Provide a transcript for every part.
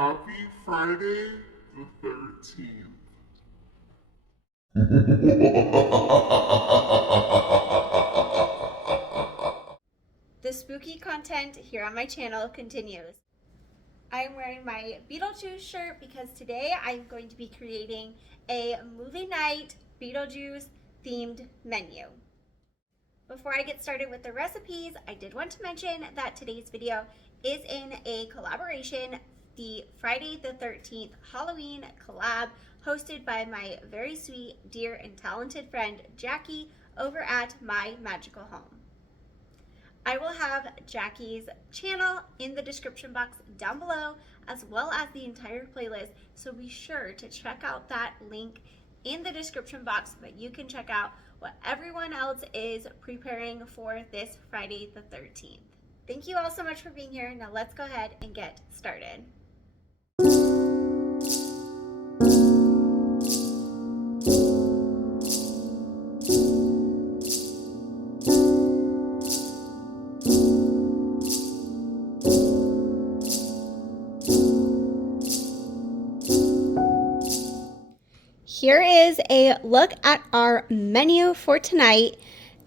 Happy Friday the 13th. The spooky content here on my channel continues. I am wearing my Beetlejuice shirt because today I'm going to be creating a movie night Beetlejuice themed menu. Before I get started with the recipes, I did want to mention that today's video is in a collaboration, the Friday the 13th Halloween collab hosted by my very sweet, dear, and talented friend Jacque over at My Magical Home. I will have Jacque's channel in the description box down below, as well as the entire playlist, so be sure to check out that link in the description box so that you can check out what everyone else is preparing for this Friday the 13th. Thank you all so much for being here. Now let's go ahead and get started. Here is a look at our menu for tonight.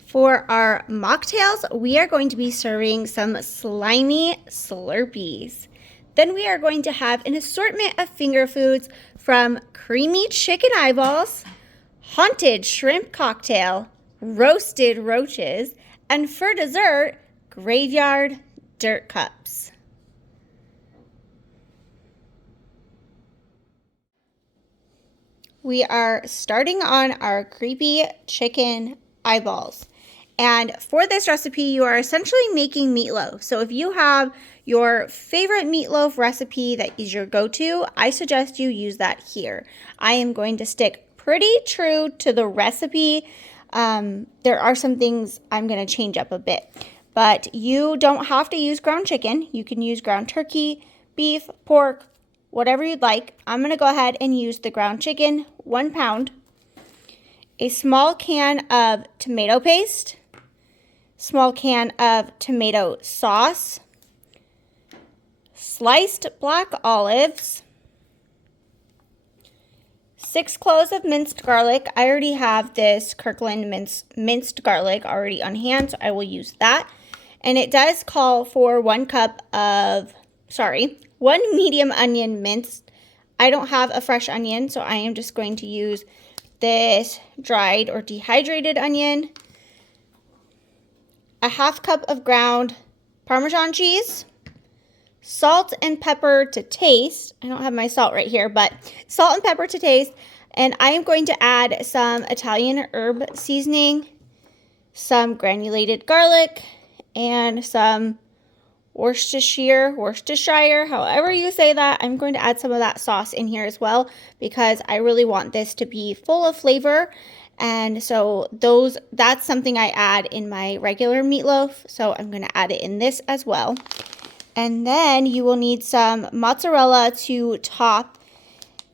For our mocktails, we are going to be serving some slimy slurpees. Then we are going to have an assortment of finger foods from creamy chicken eyeballs, haunted shrimp cocktail, roasted roaches, and for dessert, graveyard dirt cups. We are starting on our creepy chicken eyeballs. And for this recipe, you are essentially making meatloaf. So if you have your favorite meatloaf recipe that is your go-to, I suggest you use that here. I am going to stick pretty true to the recipe. There are some things I'm going to change up a bit. But you don't have to use ground chicken. You can use ground turkey, beef, pork, whatever you'd like. I'm going to go ahead and use the ground chicken, 1 pound, a small can of tomato paste, small can of tomato sauce, sliced black olives, 6 cloves of minced garlic. I already have this Kirkland minced garlic already on hand, so I will use that. And it does call for 1 medium onion minced. I don't have a fresh onion, so I am just going to use this dried or dehydrated onion. A 1/2 cup of ground Parmesan cheese. Salt and pepper to taste. I don't have my salt right here, but salt and pepper to taste. And I am going to add some Italian herb seasoning, some granulated garlic, and some Worcestershire, however you say that. I'm going to add some of that sauce in here as well because I really want this to be full of flavor. And so that's something I add in my regular meatloaf. So I'm going to add it in this as well. And then you will need some mozzarella to top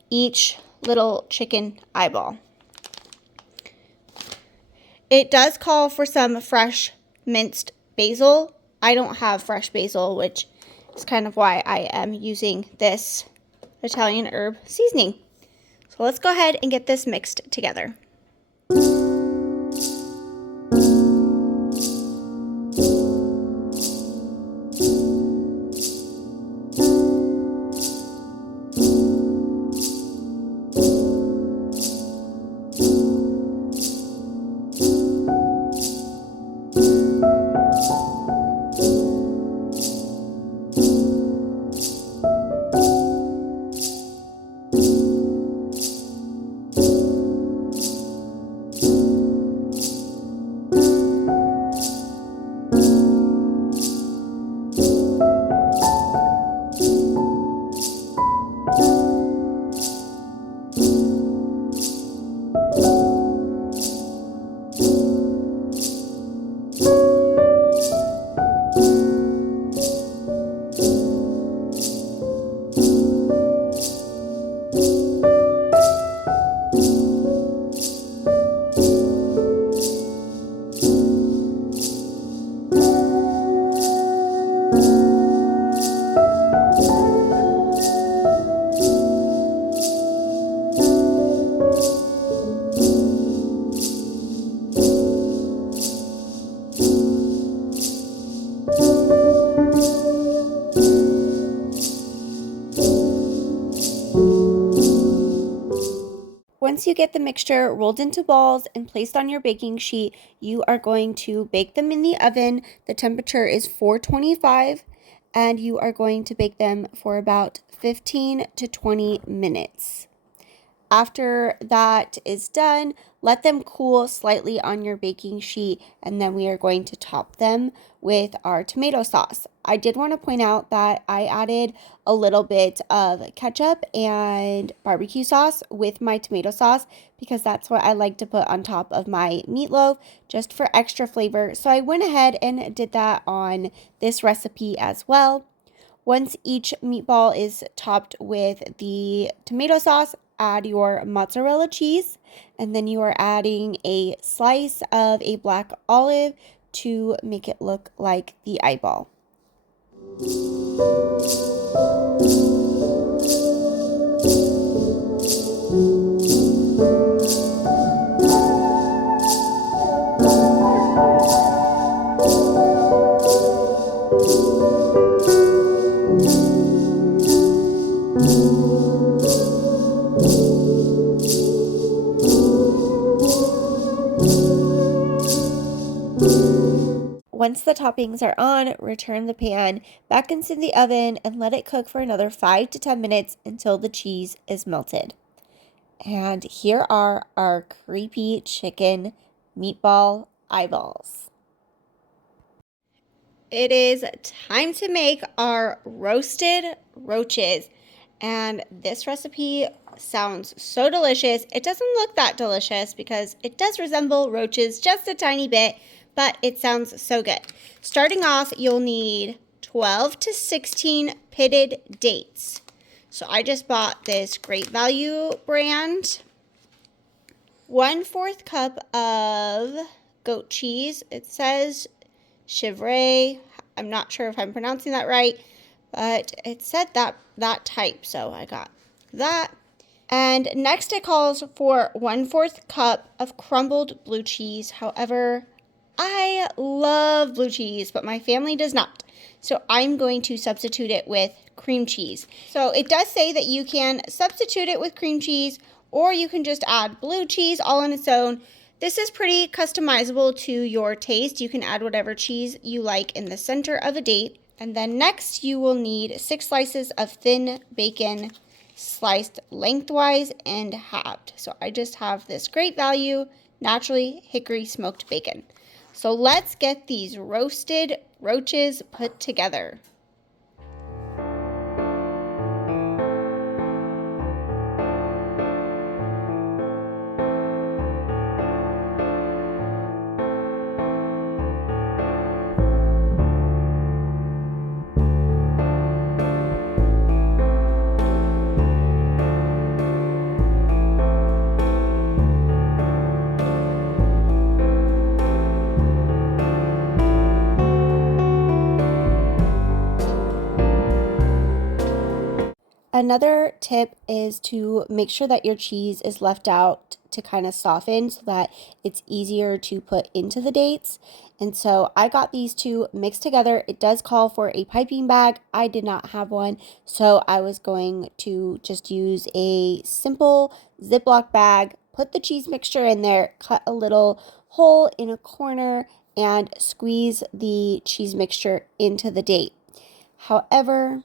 each little chicken eyeball. It does call for some fresh minced basil. I don't have fresh basil, which is kind of why I am using this Italian herb seasoning. So let's go ahead and get this mixed together. once you get the mixture rolled into balls and placed on your baking sheet, you are going to bake them in the oven. The temperature is 425, and you are going to bake them for about 15 to 20 minutes. After that is done, let them cool slightly on your baking sheet, and then we are going to top them with our tomato sauce. I did want to point out that I added a little bit of ketchup and barbecue sauce with my tomato sauce because that's what I like to put on top of my meatloaf just for extra flavor. So I went ahead and did that on this recipe as well. Once each meatball is topped with the tomato sauce, add your mozzarella cheese, and then you are adding a slice of a black olive to make it look like the eyeball. Once the toppings are on, return the pan back into the oven and let it cook for another 5 to 10 minutes until the cheese is melted. And here are our creepy chicken meatball eyeballs. It is time to make our roasted roaches. And this recipe sounds so delicious. It doesn't look that delicious because it does resemble roaches just a tiny bit, but it sounds so good. Starting off, you'll need 12 to 16 pitted dates. So I just bought this Great Value brand. 1/4 cup of goat cheese. It says chèvre. I'm not sure if I'm pronouncing that right, but it said that type, so I got that. And next it calls for 1/4 cup of crumbled blue cheese. However, I love blue cheese, but my family does not. So I'm going to substitute it with cream cheese. So it does say that you can substitute it with cream cheese, or you can just add blue cheese all on its own. This is pretty customizable to your taste. You can add whatever cheese you like in the center of a date. And then next you will need 6 slices of thin bacon, sliced lengthwise and halved. So I just have this Great Value, naturally hickory smoked bacon. So let's get these roasted roaches put together. Another tip is to make sure that your cheese is left out to kind of soften so that it's easier to put into the dates. And so I got these two mixed together. It does call for a piping bag. I did not have one, so I was going to just use a simple Ziploc bag, put the cheese mixture in there, cut a little hole in a corner, and squeeze the cheese mixture into the date. However,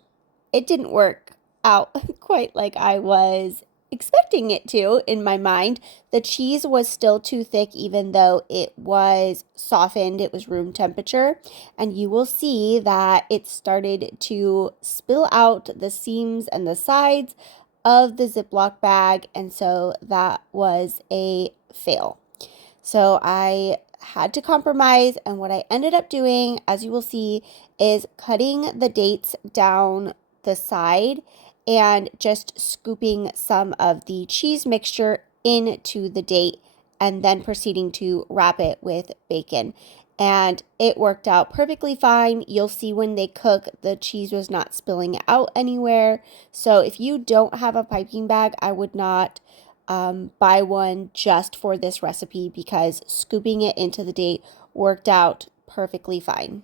it didn't work out quite like I was expecting it to in my mind. The cheese was still too thick even though it was softened. It was room temperature, and you will see that it started to spill out the seams and the sides of the Ziploc bag, and so that was a fail. So I had to compromise, and what I ended up doing, as you will see, is cutting the dates down the side and just scooping some of the cheese mixture into the date and then proceeding to wrap it with bacon. And it worked out perfectly fine. You'll see when they cook, the cheese was not spilling out anywhere. So if you don't have a piping bag, I would not buy one just for this recipe because scooping it into the date worked out perfectly fine.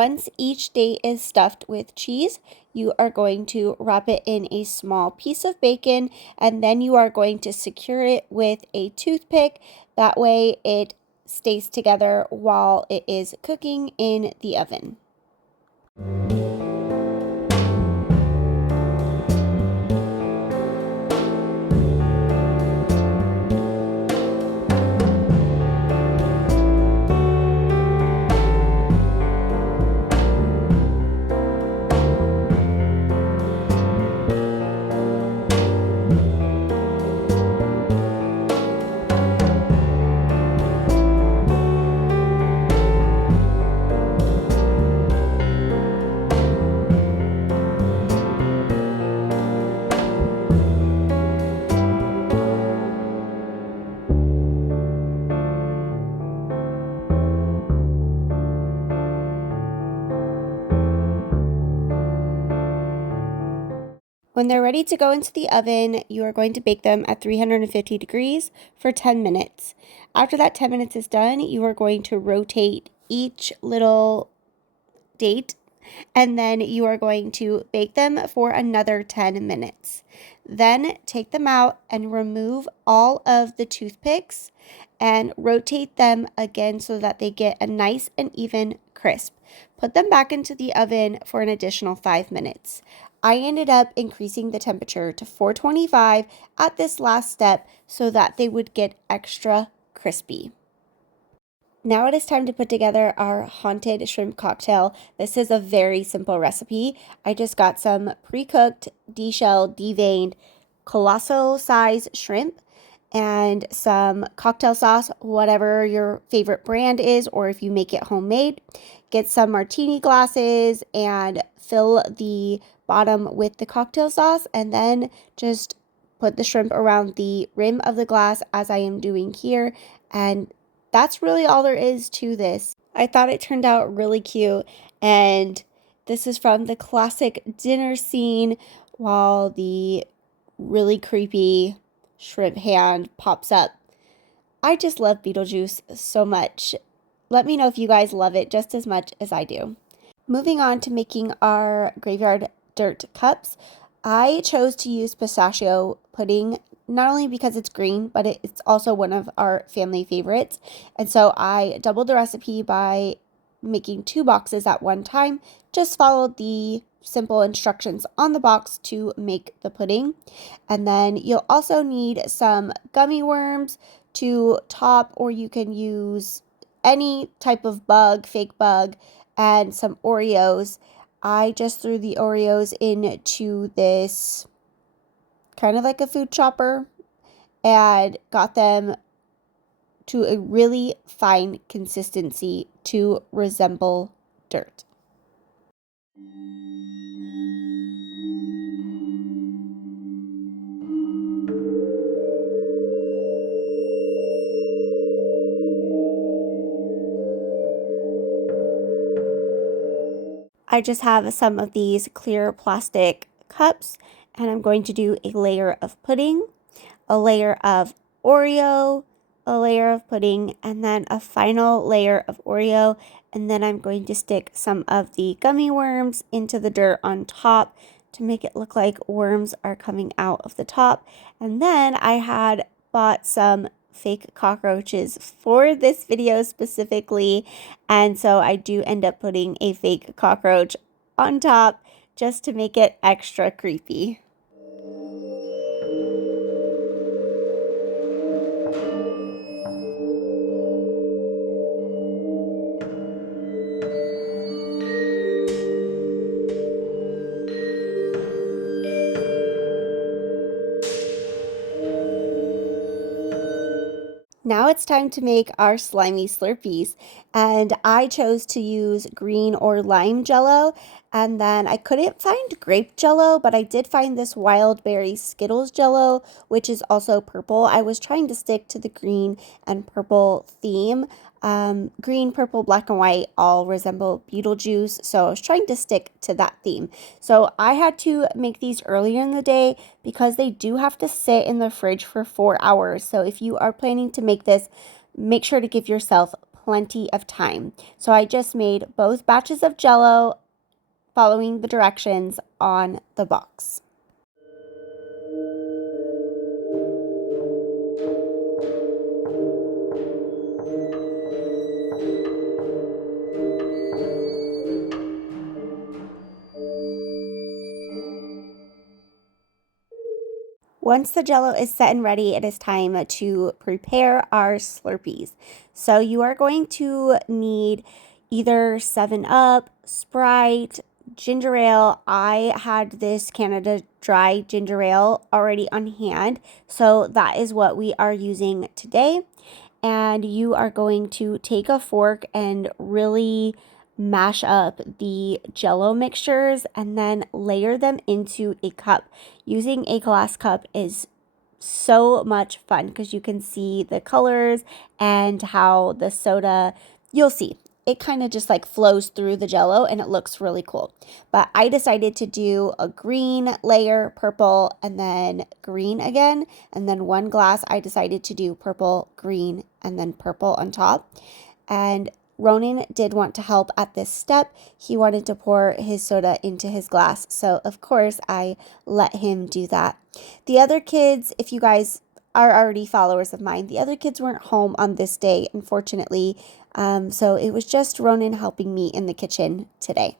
Once each date is stuffed with cheese, you are going to wrap it in a small piece of bacon, and then you are going to secure it with a toothpick. That way it stays together while it is cooking in the oven. When they're ready to go into the oven, you are going to bake them at 350 degrees for 10 minutes. After that 10 minutes is done, you are going to rotate each little date, and then you are going to bake them for another 10 minutes. Then take them out and remove all of the toothpicks and rotate them again so that they get a nice and even crisp. Put them back into the oven for an additional 5 minutes. I ended up increasing the temperature to 425 at this last step so that they would get extra crispy. Now it is time to put together our haunted shrimp cocktail. This is a very simple recipe. I just got some pre-cooked, deshelled, deveined, colossal size shrimp and some cocktail sauce, whatever your favorite brand is, or if you make it homemade. Get some martini glasses and fill the bottom with the cocktail sauce, and then just put the shrimp around the rim of the glass as I am doing here, and that's really all there is to this. I thought it turned out really cute, and this is from the classic dinner scene while the really creepy shrimp hand pops up. I just love Beetlejuice so much. Let me know if you guys love it just as much as I do. Moving on to making our graveyard dirt cups, I chose to use pistachio pudding not only because it's green, but it's also one of our family favorites. And so I doubled the recipe by making 2 boxes at one time. Just followed the simple instructions on the box to make the pudding. And then you'll also need some gummy worms to top, or you can use any type of bug, fake bug, and some Oreos. I just threw the Oreos into this kind of like a food chopper and got them to a really fine consistency to resemble dirt. I just have some of these clear plastic cups, and I'm going to do a layer of pudding, a layer of Oreo, a layer of pudding, and then a final layer of Oreo. And then I'm going to stick some of the gummy worms into the dirt on top to make it look like worms are coming out of the top. And then I had bought some fake cockroaches for this video specifically, and so I do end up putting a fake cockroach on top just to make it extra creepy. Now it's time to make our slimy slurpees, and I chose to use green or lime jello, and then I couldn't find grape jello, but I did find this wild berry Skittles jello, which is also purple. I was trying to stick to the green and purple theme. Green, purple, black, and white all resemble Beetlejuice, so I was trying to stick to that theme. So I had to make these earlier in the day because they do have to sit in the fridge for 4 hours. So if you are planning to make this, make sure to give yourself plenty of time. So I just made both batches of Jell-O following the directions on the box. Once the Jell-O is set and ready, it is time to prepare our Slurpees. So you are going to need either 7-Up, Sprite, ginger ale. I had this Canada Dry ginger ale already on hand, so that is what we are using today. And you are going to take a fork and really mash up the Jell-O mixtures and then layer them into a cup. Using a glass cup is so much fun because you can see the colors and how the soda, you'll see, it kind of just like flows through the Jell-O and it looks really cool. But I decided to do a green layer, purple, and then green again. And then one glass, I decided to do purple, green, and then purple on top. And Ronan did want to help at this step. He wanted to pour his soda into his glass. So of course I let him do that. The other kids, if you guys are already followers of mine, the other kids weren't home on this day, unfortunately. So it was just Ronan helping me in the kitchen today.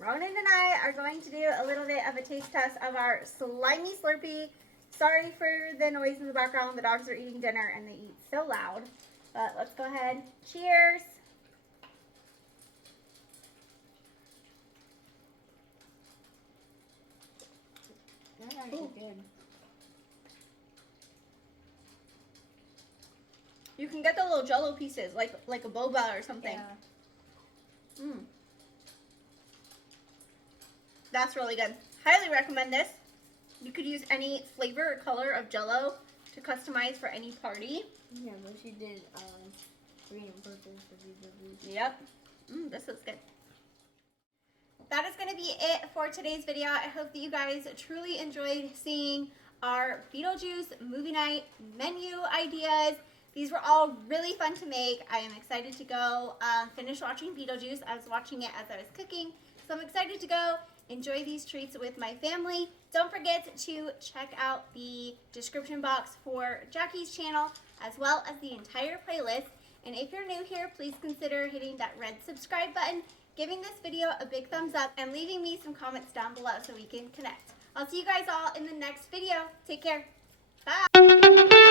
Ronan and I are going to do a little bit of a taste test of our slimy Slurpee. Sorry for the noise in the background. The dogs are eating dinner and they eat so loud. But let's go ahead. Cheers. That's actually good. You can get the little Jell-O pieces, like a boba or something. Yeah. Mm. That's really good. Highly recommend this. You could use any flavor or color of Jell-O to customize for any party. Yeah, but she did green and purple for Beetlejuice. Yep. This is good. That is going to be it for today's video. I hope that you guys truly enjoyed seeing our Beetlejuice movie night menu ideas. These were all really fun to make. I am excited to go finish watching Beetlejuice. I was watching it as I was cooking, so I'm excited to go enjoy these treats with my family. Don't forget to check out the description box for Jackie's channel as well as the entire playlist. And if you're new here, please consider hitting that red subscribe button, giving this video a big thumbs up, and leaving me some comments down below so we can connect. I'll see you guys all in the next video. Take care. Bye.